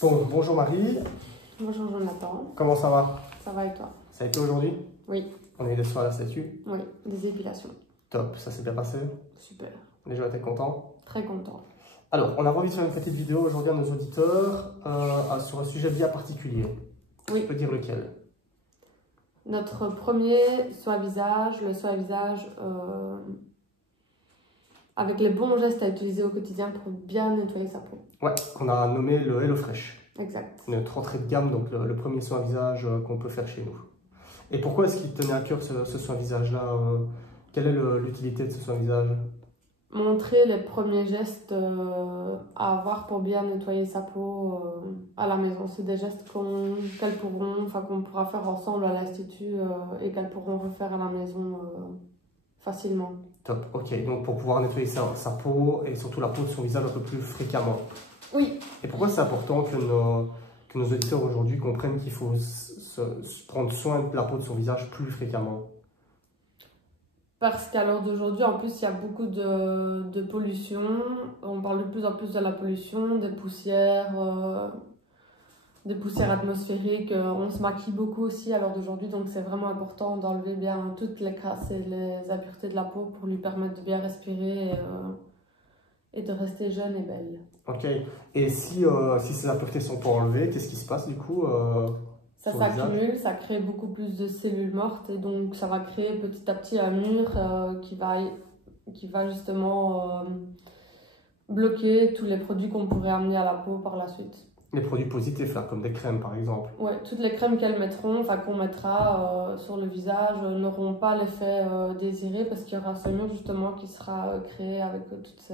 Bon, bonjour Marie. Bonjour Jonathan. Comment ça va? Ça va et toi? Ça a été aujourd'hui? Oui. On a eu des soins à la statue? Oui, des épilations. Top, ça s'est bien passé? Super. Les gens étaient contents? Très content. Alors, on a envie de faire une petite vidéo aujourd'hui à nos auditeurs sur un sujet bien particulier. Oui. Tu peux dire lequel? Notre premier soin visage, le soin visage avec les bons gestes à utiliser au quotidien pour bien nettoyer sa peau. Ouais, qu'on a nommé le HelloFresh. Exact. Notre entrée de gamme, donc le premier soin visage qu'on peut faire chez nous. Et pourquoi est-ce qu'il te tenait à cœur ce soin visage-là? Quelle est l'utilité de ce soin visage? Montrer les premiers gestes à avoir pour bien nettoyer sa peau à la maison. C'est des gestes qu'on pourra faire ensemble à l'Institut et qu'elles pourront refaire à la maison facilement. Top, ok. Donc pour pouvoir nettoyer sa peau et surtout la peau de son visage un peu plus fréquemment. Oui. Et pourquoi c'est important que nos auditeurs aujourd'hui comprennent qu'il faut se prendre soin de la peau de son visage plus fréquemment? Parce qu'à l'heure d'aujourd'hui, en plus, il y a beaucoup de pollution. On parle de plus en plus de la pollution, des poussières atmosphériques. On se maquille beaucoup aussi à l'heure d'aujourd'hui. Donc, c'est vraiment important d'enlever bien toutes les crasses et les impuretés de la peau pour lui permettre de bien respirer et de rester jeune et belle. Ok. Et si ces impuretés sont pas enlevées, qu'est-ce qui se passe du coup Ça s'accumule, ça crée beaucoup plus de cellules mortes et donc ça va créer petit à petit un mur qui va justement bloquer tous les produits qu'on pourrait amener à la peau par la suite. Les produits positifs, là, comme des crèmes par exemple. Oui, toutes les crèmes qu'elles mettront, qu'on mettra sur le visage, n'auront pas l'effet désiré parce qu'il y aura ce mur justement qui sera créé avec toutes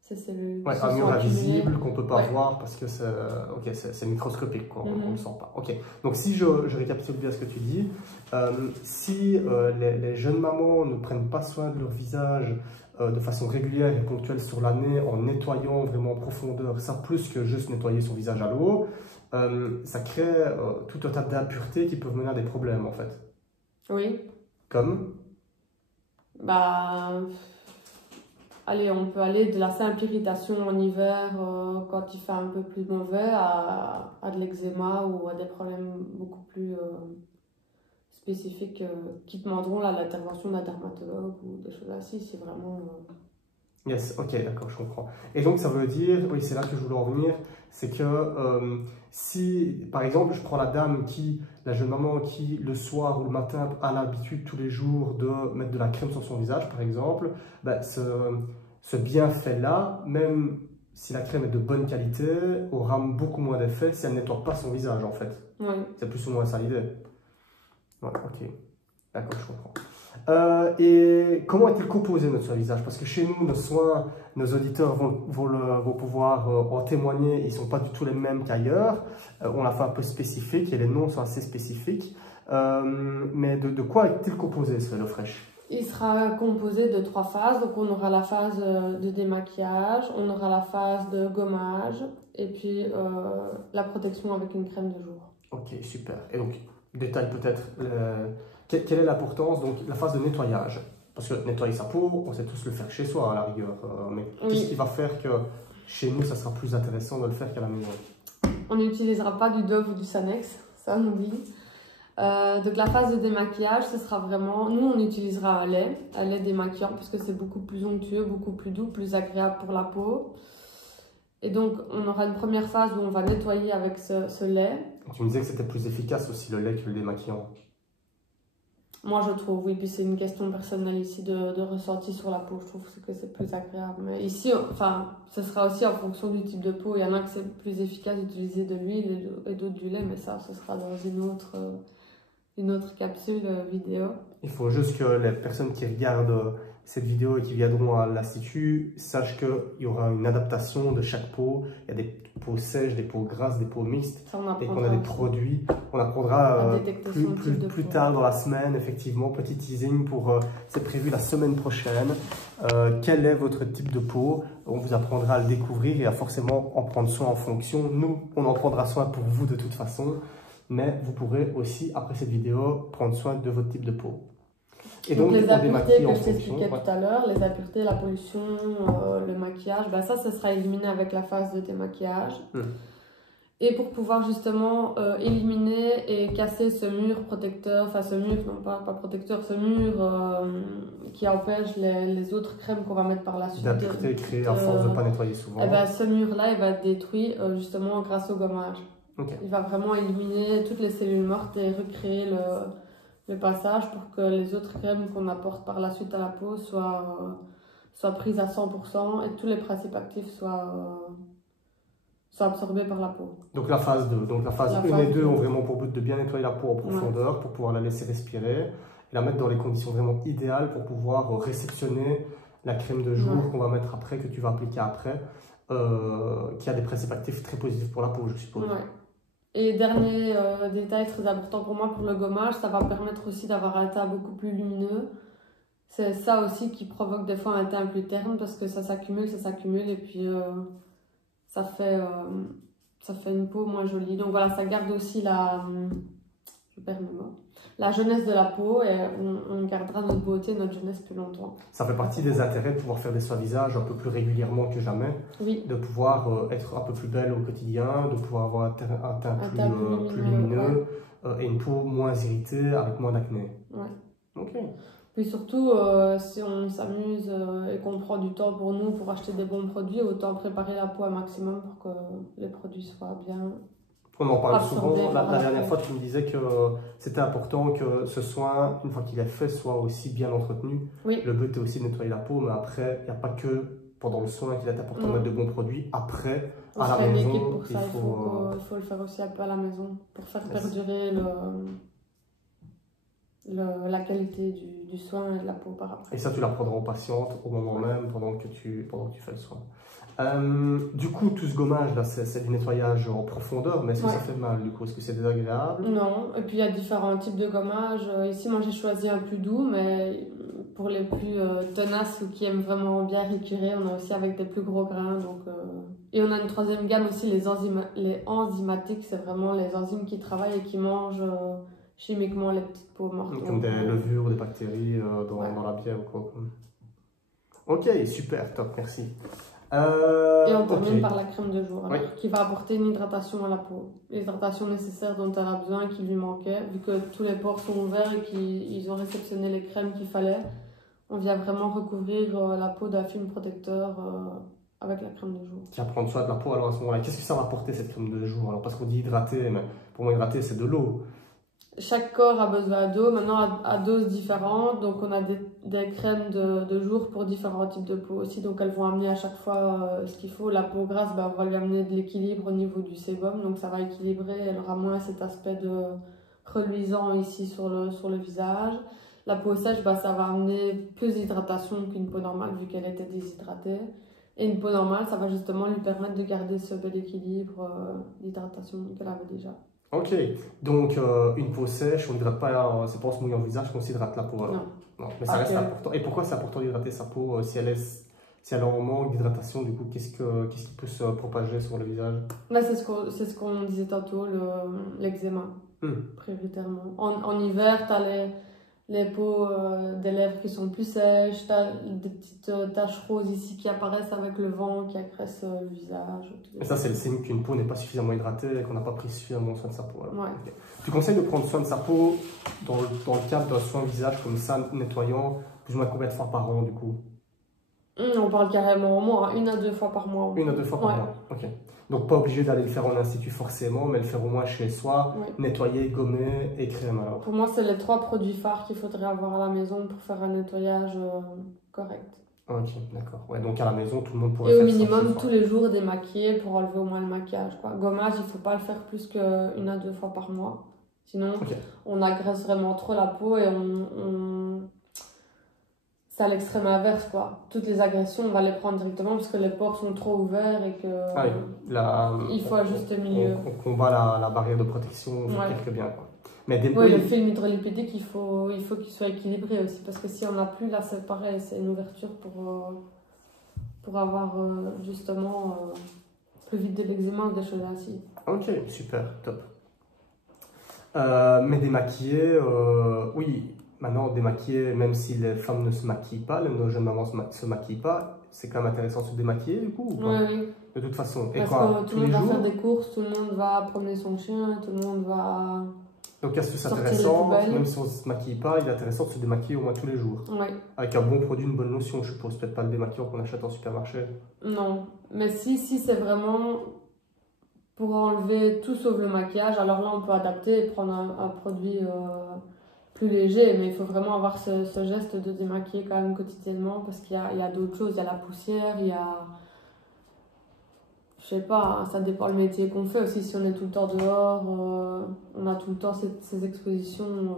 ces cellules. Ouais, un mur invisible qu'on ne peut pas voir parce que c'est microscopique, quoi, on ne le sent pas. Ok, donc si je récapitule bien ce que tu dis, si les jeunes mamans ne prennent pas soin de leur visage de façon régulière et ponctuelle sur l'année en nettoyant vraiment en profondeur, ça plus que juste nettoyer son visage à l'eau, ça crée tout un tas d'impuretés qui peuvent mener à des problèmes en fait. Oui. Comme? Allez, on peut aller de la simple irritation en hiver quand il fait un peu plus mauvais à de l'eczéma ou à des problèmes beaucoup plus spécifiques qui demanderont l'intervention d'un dermatologue ou des choses ainsi, c'est vraiment... Yes, ok, d'accord, je comprends. Et donc ça veut dire, oui, c'est là que je voulais en venir, c'est que si, par exemple, je prends la jeune maman qui, le soir ou le matin, a l'habitude tous les jours de mettre de la crème sur son visage, par exemple, ben, ce bienfait-là, même si la crème est de bonne qualité, aura beaucoup moins d'effet si elle ne nettoie pas son visage, en fait. Oui. C'est plus ou moins ça l'idée. Ouais, ok, d'accord, je comprends. Et comment est-il composé notre soin visage? Parce que chez nous, nos auditeurs vont pouvoir en témoigner, ils ne sont pas du tout les mêmes qu'ailleurs. On l'a fait un peu spécifique et les noms sont assez spécifiques. Mais de quoi est-il composé ce HelloFresh? Il sera composé de 3 phases. Donc on aura la phase de démaquillage, on aura la phase de gommage et puis la protection avec une crème de jour. Ok, super. Et donc, détail peut-être... Quelle est l'importance, donc la phase de nettoyage? Parce que nettoyer sa peau, on sait tous le faire chez soi à la rigueur, mais qu'est-ce qui va faire que chez nous, ça sera plus intéressant de le faire qu'à la maison? On n'utilisera pas du Dove ou du Sanex, ça on oublie. Donc la phase de démaquillage, ce sera vraiment... Nous, on utilisera un lait démaquillant parce que c'est beaucoup plus onctueux, beaucoup plus doux, plus agréable pour la peau. Et donc, on aura une première phase où on va nettoyer avec ce lait. Tu me disais que c'était plus efficace aussi le lait que le démaquillant. Moi, je trouve, oui. Puis c'est une question personnelle ici de ressenti sur la peau. Je trouve que c'est plus agréable. Mais ici, ce sera aussi en fonction du type de peau. Il y en a que c'est plus efficace d'utiliser de l'huile et d'autres du lait. Mais ça, ce sera dans une autre capsule vidéo. Il faut juste que les personnes qui regardent cette vidéo et qui viendront à l'Institut sachent qu'il y aura une adaptation de chaque peau. Il y a des peaux sèches, des peaux grasses, des peaux mixtes. Et qu'on a des produits. On apprendra plus tard dans la semaine, effectivement, petit teasing pour... c'est prévu la semaine prochaine. Quel est votre type de peau? On vous apprendra à le découvrir et à forcément en prendre soin en fonction. Nous, on en prendra soin pour vous de toute façon. Mais vous pourrez aussi, après cette vidéo, prendre soin de votre type de peau. Et donc les impuretés que je t'expliquais tout à l'heure, les impuretés, la pollution, le maquillage, ça sera éliminé avec la phase de démaquillage. Et pour pouvoir justement éliminer et casser ce mur protecteur, enfin ce mur, non pas protecteur, ce mur qui empêche les autres crèmes qu'on va mettre par la suite. D'impureté créée à force de ne pas nettoyer souvent. Et ben, ce mur-là, il va être détruit justement grâce au gommage. Okay. Il va vraiment éliminer toutes les cellules mortes et recréer le passage pour que les autres crèmes qu'on apporte par la suite à la peau soient prises à 100% et tous les principes actifs soient absorbés par la peau. Donc la phase 2. Donc la phase 1 et 2 ont vraiment pour but de bien nettoyer la peau en profondeur pour pouvoir la laisser respirer et la mettre dans les conditions vraiment idéales pour pouvoir réceptionner la crème de jour qu'on va mettre après, que tu vas appliquer après, qui a des principes actifs très positifs pour la peau, je suppose. Ouais. Et dernier détail très important pour moi pour le gommage, ça va permettre aussi d'avoir un teint beaucoup plus lumineux. C'est ça aussi qui provoque des fois un teint plus terne parce que ça s'accumule et puis ça fait une peau moins jolie. Donc voilà, ça garde aussi la jeunesse de la peau et on gardera notre beauté, notre jeunesse plus longtemps. Ça fait partie des intérêts de pouvoir faire des soins visage un peu plus régulièrement que jamais. Oui. De pouvoir être un peu plus belle au quotidien, de pouvoir avoir un teint plus lumineux et une peau moins irritée avec moins d'acné. Ouais. Ok. Puis surtout, si on s'amuse et qu'on prend du temps pour nous pour acheter des bons produits, autant préparer la peau un maximum pour que les produits soient bien. On en parle souvent. La dernière fois, tu me disais que c'était important que ce soin, une fois qu'il est fait, soit aussi bien entretenu. Oui. Le but est aussi de nettoyer la peau, mais après, il n'y a pas que pendant le soin qu'il est important de mettre de bons produits. Après, à la maison, pour ça, il faut le faire aussi un peu à la maison pour faire perdurer la qualité du soin et de la peau par après. Et ça, tu l'apprendras aux patientes au moment même pendant que tu fais le soin. Du coup, tout ce gommage là, c'est du nettoyage en profondeur, mais est-ce que ça fait mal du coup? Est-ce que c'est désagréable? Non, et puis il y a différents types de gommage. Ici, moi j'ai choisi un plus doux, mais pour les plus tenaces ou qui aiment vraiment bien récurer, on a aussi avec des plus gros grains. Donc, et on a une troisième gamme aussi, les enzymatiques, c'est vraiment les enzymes qui travaillent et qui mangent chimiquement les petites peaux mortes. Comme des levures, des bactéries dans la bière ou quoi. Ok, super, top, merci. Et on termine par la crème de jour, alors, qui va apporter une hydratation à la peau. L'hydratation nécessaire dont elle a besoin et qui lui manquait, vu que tous les pores sont ouverts et qu'ils ont réceptionné les crèmes qu'il fallait. On vient vraiment recouvrir la peau d'un film protecteur avec la crème de jour. Tu vas prendre soin de la peau alors à ce moment-là. Qu'est-ce que ça va apporter cette crème de jour? Alors parce qu'on dit hydrater, mais pour moi hydrater c'est de l'eau. Chaque corps a besoin d'eau, maintenant à doses différentes, donc on a des crèmes de jour pour différents types de peau aussi, donc elles vont amener à chaque fois ce qu'il faut. La peau grasse, on va lui amener de l'équilibre au niveau du sébum, donc ça va équilibrer, elle aura moins cet aspect de reluisant ici sur le visage. La peau sèche, ça va amener plus d'hydratation qu'une peau normale vu qu'elle était déshydratée. Et une peau normale, ça va justement lui permettre de garder ce bel équilibre d'hydratation qu'elle avait déjà. Ok, donc une peau sèche, on n'hydrate pas, c'est pas en se mouillant le visage qu'on s'hydrate la peau. Alors. Non, mais ça reste important. Et pourquoi c'est important d'hydrater sa peau si elle est en manque d'hydratation, du coup, qu'est-ce qui peut se propager sur le visage? C'est ce qu'on disait tantôt, l'eczéma, prioritairement. En hiver, tu as les peaux des lèvres qui sont plus sèches, tu as des petites taches roses ici qui apparaissent avec le vent, qui agressent le visage. Et ça, c'est le signe qu'une peau n'est pas suffisamment hydratée et qu'on n'a pas pris suffisamment soin de sa peau. Ouais. Okay. Tu conseilles de prendre soin de sa peau dans le cadre d'un soin visage comme ça, nettoyant, plus ou moins combien de fois par an du coup? On parle carrément au mois, 1 à 2 fois par mois. 1 à 2 fois par mois, ok. Donc pas obligé d'aller le faire en institut forcément, mais le faire au moins chez soi, nettoyer, gommer et crème alors. Pour moi, c'est les 3 produits phares qu'il faudrait avoir à la maison pour faire un nettoyage correct. Ok, d'accord. Ouais, donc à la maison, tout le monde pourrait faire ça. Et au minimum, tous les jours, démaquiller pour enlever au moins le maquillage. Gommage, il ne faut pas le faire plus qu'1 à 2 fois par mois. Sinon, on agresse vraiment trop la peau et c'est à l'extrême inverse, quoi. Toutes les agressions, on va les prendre directement parce que les pores sont trop ouverts et que il faut un juste milieu. On combat la barrière de protection quelque bien, quoi. Mais le film hydrolipidique, il faut qu'il soit équilibré aussi parce que si on n'a plus, là, c'est pareil, c'est une ouverture pour avoir justement plus vite de l'eczéma ou des choses ainsi. Ok, super, top. Mais démaquiller, oui. Maintenant, démaquiller, même si les femmes ne se maquillent pas, les jeunes mamans ne se maquillent pas, c'est quand même intéressant de se démaquiller du coup ou pas? Oui. De toute façon. Et parce quoi, que tout le monde va faire des courses, tout le monde va promener son chien, tout le monde va... Donc astuce intéressante, même si on ne se maquille pas, il est intéressant de se démaquiller au moins tous les jours. Ouais. Avec un bon produit, une bonne lotion, je suppose, peut-être pas le démaquillant qu'on achète en supermarché. Non, mais si c'est vraiment pour enlever tout sauf le maquillage, alors là on peut adapter et prendre un produit plus léger, mais il faut vraiment avoir ce geste de démaquiller quand même quotidiennement parce qu'il y a d'autres choses, il y a la poussière, il y a... Je sais pas, ça dépend le métier qu'on fait aussi. Si on est tout le temps dehors, on a tout le temps ces expositions.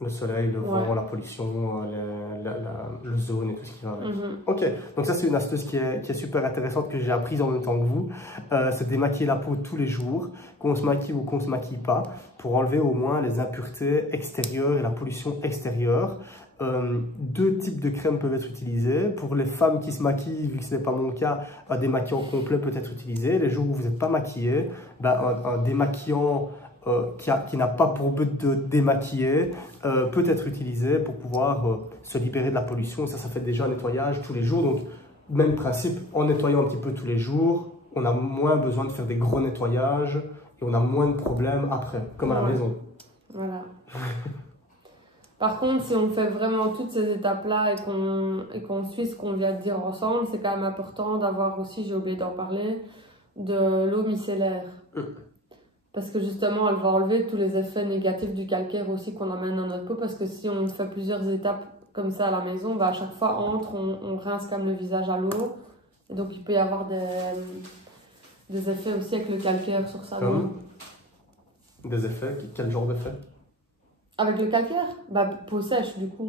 Le soleil, le vent, la pollution, l'ozone et tout ce qui va avec. Ok, donc ça c'est une astuce qui est super intéressante que j'ai apprise en même temps que vous. C'est démaquiller la peau tous les jours, qu'on se maquille ou qu'on ne se maquille pas, pour enlever au moins les impuretés extérieures et la pollution extérieure. Deux types de crèmes peuvent être utilisées. Pour les femmes qui se maquillent, vu que ce n'est pas mon cas, un démaquillant complet peut être utilisé. Les jours où vous n'êtes pas maquillé, un démaquillant qui n'a pas pour but de démaquiller peut être utilisé pour pouvoir se libérer de la pollution. Ça fait déjà un nettoyage tous les jours. Donc, même principe, en nettoyant un petit peu tous les jours, on a moins besoin de faire des gros nettoyages et on a moins de problèmes après, comme à la maison. Voilà. Par contre, si on fait vraiment toutes ces étapes-là et qu'on suit ce qu'on vient de dire ensemble, c'est quand même important d'avoir aussi, j'ai oublié d'en parler, de l'eau micellaire. Parce que justement, elle va enlever tous les effets négatifs du calcaire aussi qu'on amène dans notre peau. Parce que si on fait plusieurs étapes comme ça à la maison, à chaque fois, on rince quand même le visage à l'eau. Et donc, il peut y avoir des effets aussi avec le calcaire sur sa peau. Des effets? Quel genre d'effets? Avec le calcaire? Peau sèche, du coup.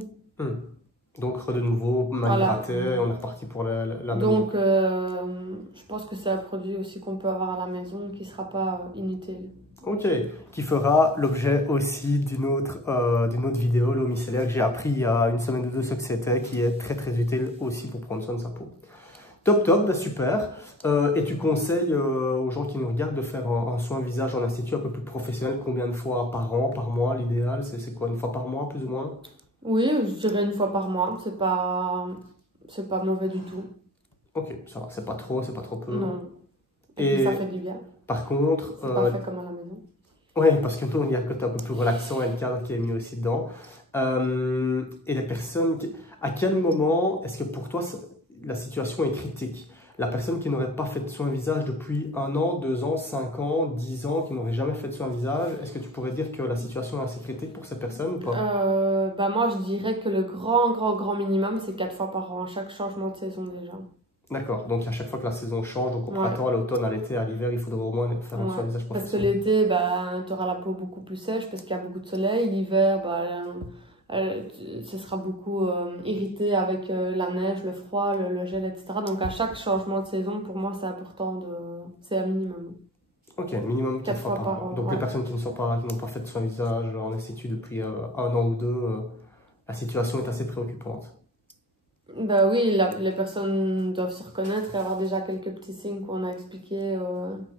Donc, de nouveau, mal hydraté, on est reparti pour la Donc, je pense que c'est un produit aussi qu'on peut avoir à la maison qui ne sera pas inutile. Ok, qui fera l'objet aussi d'une autre vidéo, l'eau micellaire, que j'ai appris il y a une semaine ou deux ce que c'était, qui est très très utile aussi pour prendre soin de sa peau. Top, super. Et tu conseilles aux gens qui nous regardent de faire un soin visage en institut un peu plus professionnel, combien de fois par an, par mois, l'idéal? C'est quoi, une fois par mois plus ou moins? Oui, je dirais une fois par mois, c'est pas mauvais du tout. Ok, ça va, c'est pas trop peu. Non, et ça fait du bien. Par contre... C'est pas fait comme à la maison. Oui, parce que nous, il y a le côté un peu plus relaxant et le cadre qui est mis aussi dedans. Et les personnes, à quel moment est-ce que pour toi, la situation est critique? La personne qui n'aurait pas fait de soin visage depuis 1 an, 2 ans, 5 ans, 10 ans, qui n'aurait jamais fait de soin visage, est-ce que tu pourrais dire que la situation est assez critique pour ces personnes ou pas? Moi, je dirais que le grand minimum, c'est 4 fois par an, à chaque changement de saison déjà. D'accord, donc à chaque fois que la saison change, donc au printemps, à l'automne, à l'été, à l'hiver, il faudrait au moins faire un soin visage professionnel. Parce que l'été, tu auras la peau beaucoup plus sèche parce qu'il y a beaucoup de soleil. L'hiver, ce sera beaucoup irrité avec la neige, le froid, le gel, etc. Donc à chaque changement de saison, pour moi, c'est important c'est un minimum. Ok, minimum 4 fois par an. Donc les personnes qui n'ont pas fait de soin visage en institut depuis 1 an ou 2, la situation est assez préoccupante. Oui, les personnes doivent se reconnaître et avoir déjà quelques petits signes qu'on a expliqués,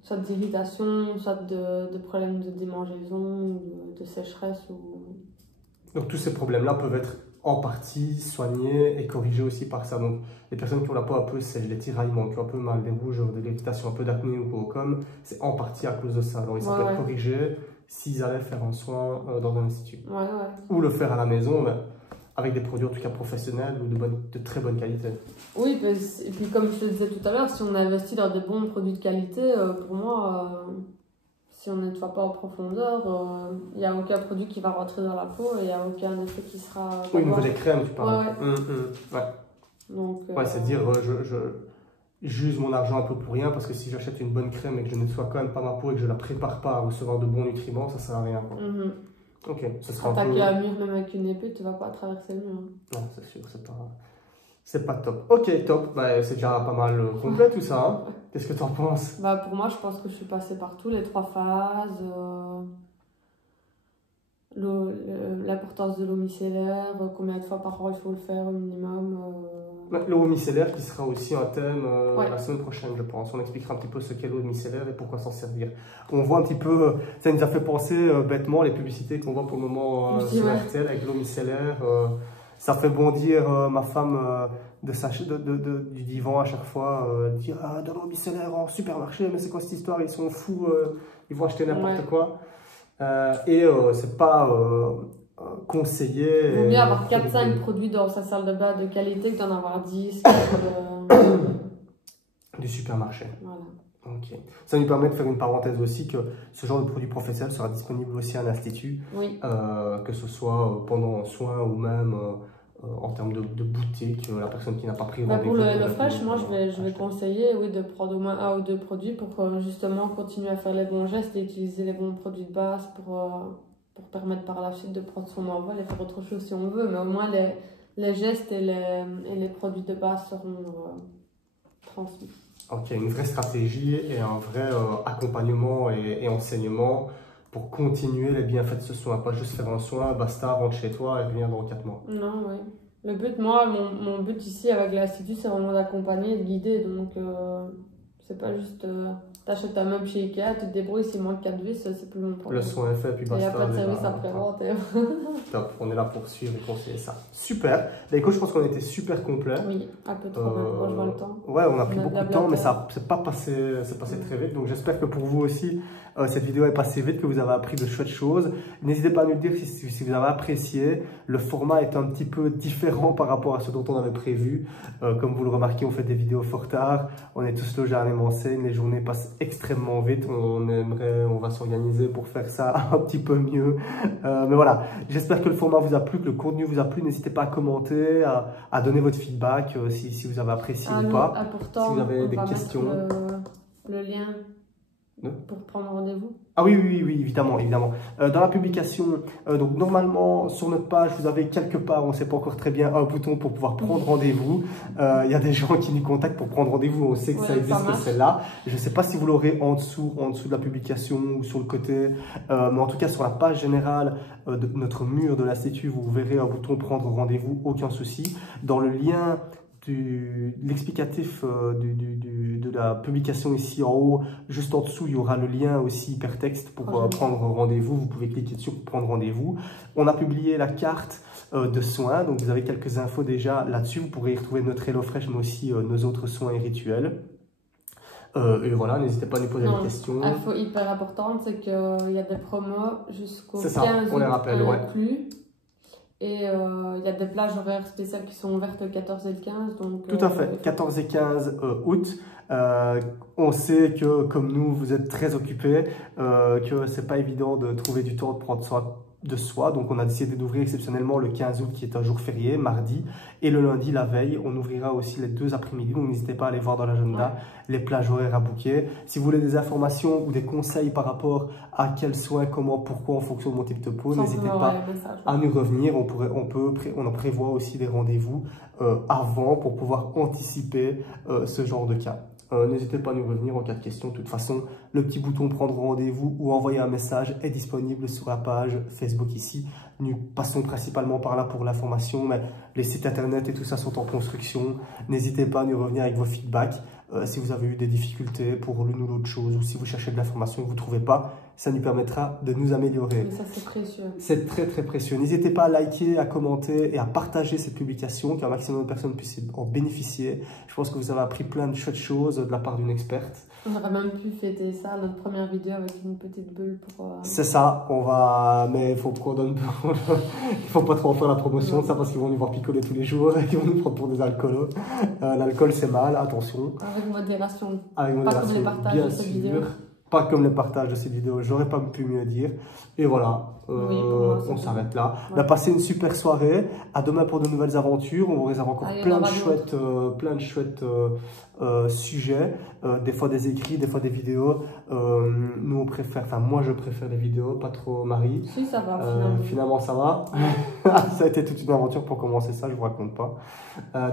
soit d'irritation, soit de problèmes de démangeaison, ou de sécheresse. Donc tous ces problèmes-là peuvent être en partie soignés et corrigés aussi par ça. Donc les personnes qui ont la peau un peu sèche, les tiraillements, qui ont un peu mal, des rougeurs, de l'irritation, un peu d'acné ou quoi comme, c'est en partie à cause de ça. Alors ça peut être corrigé s'ils allaient faire un soin dans un institut. Ou le faire à la maison, mais avec des produits en tout cas professionnels ou de très bonne qualité. Oui, et puis comme je te disais tout à l'heure, si on investit dans des bons produits de qualité, pour moi, si on ne nettoie pas en profondeur, il n'y a aucun produit qui va rentrer dans la peau et il n'y a aucun effet qui sera... Oui, au niveau des crèmes, tu parles. Donc, c'est-à-dire, j'use mon argent un peu pour rien parce que si j'achète une bonne crème et que je ne nettoie quand même pas ma peau et que je ne la prépare pas à recevoir de bons nutriments, ça ne sert à rien. Ok, ce sera attaquer un mur même avec une épée, tu ne vas pas traverser le mur. Non, c'est sûr, c'est pas top. Ok, top, c'est déjà pas mal complet tout ça. Hein. Qu'est-ce que tu en penses? Pour moi, je pense que je suis passée par tous les 3 phases. L'importance de l'eau micellaire, combien de fois par an il faut le faire au minimum. L'eau micellaire qui sera aussi un thème la semaine prochaine, je pense. On expliquera un petit peu ce qu'est l'eau micellaire et pourquoi s'en servir. On voit un petit peu, ça nous a fait penser bêtement les publicités qu'on voit pour le moment sur RTL avec l'eau micellaire. Ça fait bondir ma femme du divan à chaque fois, dire « Ah, Danone Bicellaire en supermarché, mais c'est quoi cette histoire? Ils sont fous, ils vont acheter n'importe quoi. » c'est pas conseillé. Il vaut mieux avoir 4-5 produits dans sa salle de bain de qualité que d'en avoir 10 du supermarché. Voilà. Ok. Ça nous permet de faire une parenthèse aussi que ce genre de produit professionnel sera disponible aussi à l'Institut, oui. Que ce soit pendant un soin ou même en termes de boutique, la personne qui n'a pas pris rendez-vous. Pour le fresh, moi je vais conseiller de prendre au moins 1 ou 2 produits pour justement continuer à faire les bons gestes et utiliser les bons produits de base pour permettre par la suite de prendre son envol et faire autre chose si on veut. Mais au moins les gestes et les produits de base seront transmis. Ok, une vraie stratégie et un vrai accompagnement et enseignement pour continuer les bienfaits de ce soin. Pas juste faire un soin, basta, rentre chez toi et reviens dans 4 mois. Non, oui. Le but, mon but ici avec l'Institut, c'est vraiment d'accompagner et de guider. Donc, c'est pas juste t'achètes un meuble chez Ikea, tu te débrouilles, s'il manque 4 vis, c'est plus mon problème. Le soin est fait, puis basta. Il n'y a pas de service après-vente. Top, on est là pour suivre et conseiller ça. Super. Bah, écoute, je pense qu'on était super complet. Oui, un peu trop même, moi je vois le temps. Ouais, on a pris beaucoup de temps, mais ça c'est passé très vite. Donc j'espère que pour vous aussi, cette vidéo est passée vite, que vous avez appris de chouettes choses. N'hésitez pas à nous le dire si vous avez apprécié. Le format est un petit peu différent par rapport à ce dont on avait prévu. Comme vous le remarquez, on fait des vidéos fort tard. On est tous logés à la même enseigne. Les journées passent extrêmement vite. On va s'organiser pour faire ça un petit peu mieux. Mais voilà, j'espère que le format vous a plu, que le contenu vous a plu. N'hésitez pas à commenter, à donner votre feedback si vous avez apprécié ou pas. Important, si vous avez des questions. Le lien pour prendre rendez-vous. Ah oui, évidemment. Dans la publication, donc normalement sur notre page, vous avez quelque part, on ne sait pas encore très bien, un bouton pour pouvoir prendre rendez-vous. Il y a des gens qui nous contactent pour prendre rendez-vous, on sait que ça existe, que c'est là. Je ne sais pas si vous l'aurez en dessous de la publication ou sur le côté, mais en tout cas sur la page générale de notre mur de l'Institut, vous verrez un bouton prendre rendez-vous, aucun souci. Dans le lien l'explicatif de la publication ici en haut, juste en dessous, il y aura le lien aussi hypertexte pour prendre rendez-vous. Vous pouvez cliquer dessus pour prendre rendez-vous. On a publié la carte de soins, donc vous avez quelques infos déjà là-dessus. Vous pourrez y retrouver notre HelloFresh, mais aussi nos autres soins et rituels. Et voilà, n'hésitez pas à nous poser des questions. Info hyper importante, c'est qu'il y a des promos jusqu'au 15 août on les rappelle, inclus. Et il y a des plages horaires spéciales qui sont ouvertes le 14 et le 15. Donc, tout à fait, 14 et 15 août. On sait que, comme nous, vous êtes très occupés, que c'est pas évident de trouver du temps de prendre soin de soi. Donc, on a décidé d'ouvrir exceptionnellement le 15 août, qui est un jour férié, mardi, et le lundi, la veille. On ouvrira aussi les 2 après-midi. Donc, n'hésitez pas à aller voir dans l'agenda les plages horaires à booker. Si vous voulez des informations ou des conseils par rapport à quels soins, comment, pourquoi, en fonction de mon type de peau, n'hésitez pas à nous revenir. On en prévoit aussi des rendez-vous avant pour pouvoir anticiper ce genre de cas. N'hésitez pas à nous revenir en cas de question. De toute façon, le petit bouton prendre rendez-vous ou envoyer un message est disponible sur la page Facebook ici. Nous passons principalement par là pour l'information, mais les sites internet et tout ça sont en construction. N'hésitez pas à nous revenir avec vos feedbacks. Si vous avez eu des difficultés pour l'une ou l'autre chose, ou si vous cherchez de l'information et que vous ne trouvez pas, ça nous permettra de nous améliorer. Mais ça, c'est précieux. C'est très très précieux. N'hésitez pas à liker, à commenter et à partager cette publication, qu'un maximum de personnes puissent en bénéficier. Je pense que vous avez appris plein de chouettes choses de la part d'une experte. On aurait même pu fêter ça, notre première vidéo avec une petite bulle pour... C'est ça, mais il faut qu'on donne... il faut pas trop en faire la promotion de ça parce qu'ils vont nous voir picoler tous les jours et qu'ils vont nous prendre pour des alcoolos. L'alcool c'est mal, attention. Avec modération. Avec modération, pas comme les partages de cette vidéo. Pas comme les partages de cette vidéo, j'aurais pas pu mieux dire. Et voilà, on s'arrête là. Ouais. On a passé une super soirée. À demain pour de nouvelles aventures. On vous réserve encore plein de chouettes sujets. Des fois des écrits, des fois des vidéos. Nous on préfère, enfin moi je préfère les vidéos, pas trop Marie. Si ça va finalement ça va. Ça a été toute une aventure pour commencer ça, je vous raconte pas.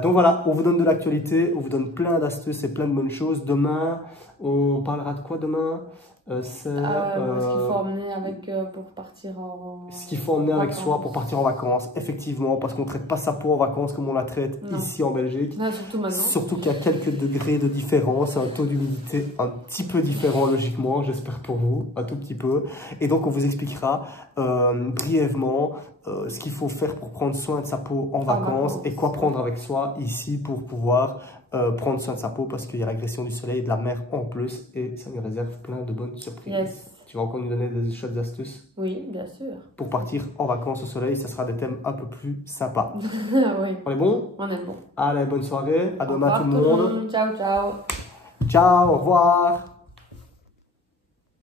Donc voilà, on vous donne de l'actualité, on vous donne plein d'astuces et plein de bonnes choses. Demain, on parlera de quoi demain? Ce qu'il faut emmener avec pour partir en Ce qu'il faut emmener avec soi pour partir en vacances, effectivement, parce qu'on ne traite pas sa peau en vacances comme on la traite ici en Belgique. Non, surtout maintenant. Surtout qu'il y a quelques degrés de différence, un taux d'humidité un petit peu différent logiquement, j'espère pour vous, un tout petit peu. Et donc on vous expliquera brièvement ce qu'il faut faire pour prendre soin de sa peau en vacances et quoi prendre avec soi ici pour pouvoir prendre soin de sa peau, parce qu'il y a l'agression du soleil et de la mer en plus, et ça nous réserve plein de bonnes surprises. Yes. Tu vas encore nous donner des chouettes astuces? Oui, bien sûr. Pour partir en vacances au soleil, ça sera des thèmes un peu plus sympas. Oui. On est bon? On est bon. Allez, bonne soirée, à demain tout le monde. Ciao, ciao. Ciao, au revoir.